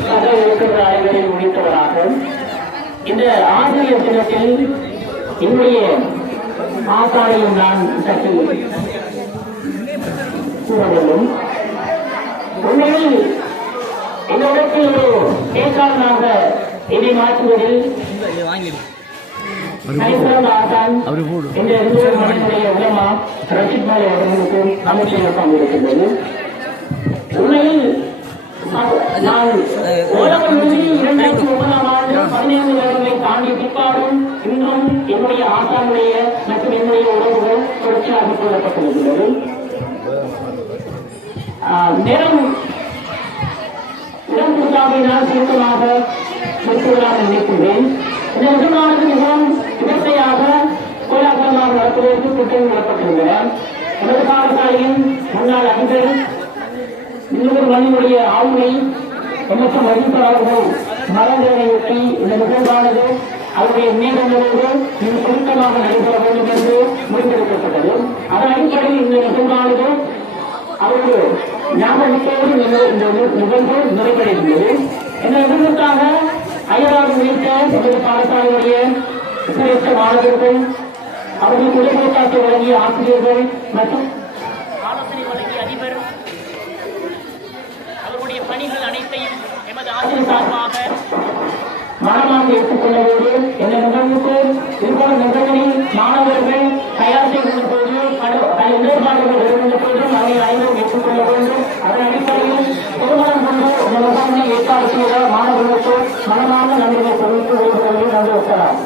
சக முடித்தவராகும் இந்த ஆசிரியர் தினத்தில் என்னுடைய ஆசாரியும் நான் சற்று கூற வேண்டும். உண்மையில் இடத்தில் ஒரு பேச்சாளராக இதை மாற்றுவதில் மனிதனுடைய உலமா ரஷித் மாலி அவர்களுக்கு அமைச்சர் உண்மையில் தாண்டிய இன்றும் என்னுடைய ஆசானுடைய மற்றும் என்னுடைய உறவுகள் தொடர்ச்சியாக கூறப்பட்டிருக்கிறது நிறம் இடம் கொடுத்தாமை நான் சுருக்கமாக சொல்லுவதாக நினைக்கின்றேன். இந்த நிகழ்வானது மிகவும் விமர்சையாக கோலாகலமாக நடப்பதற்கு திட்டம் விடப்பட்டிருந்தன உலக பாடசாலையின் முன்னாள் அதிபர் இன்னொரு மண்ணினுடைய ஆளுமை எண்ணற்ற மதிப்பாளர்கள் மரங்களையொட்டி இந்த நிகழ்வானது அவருடைய நினைவுகளோடு மிக சுருக்கமாக நடைபெற வேண்டும் என்று முடிவெடுக்கப்பட்டது. அதன் அடிப்படையில் இந்த நிகழ்வானது அவருக்கு ஞாபகத்தோடு இந்த இந்த நிகழ்வு நிறைவடைகின்றது இந்த நிகழ்வுக்காக அயராது உள்ளிட்ட எமது பாடசாலையுடைய சிறையற்ற மாணவர்கள் அவர்களுக்கு உதவிக்காட்டு வழங்கிய ஆசிரியர்கள் மற்றும் ஆலோசனை வழங்கிய அதிபர் அவருடைய பணிகள் அனைத்தையும் எமது ஆசிரியர் சார்பாக மனமாக ஏற்றுக்கொள்ளவோடு இந்த கொண்டு ஏற்பாடு செய்த மாணவர்களுக்கு மனமான நன்றிகளை தெரிவித்து வைத்துக் நன்றி வைக்கலாம்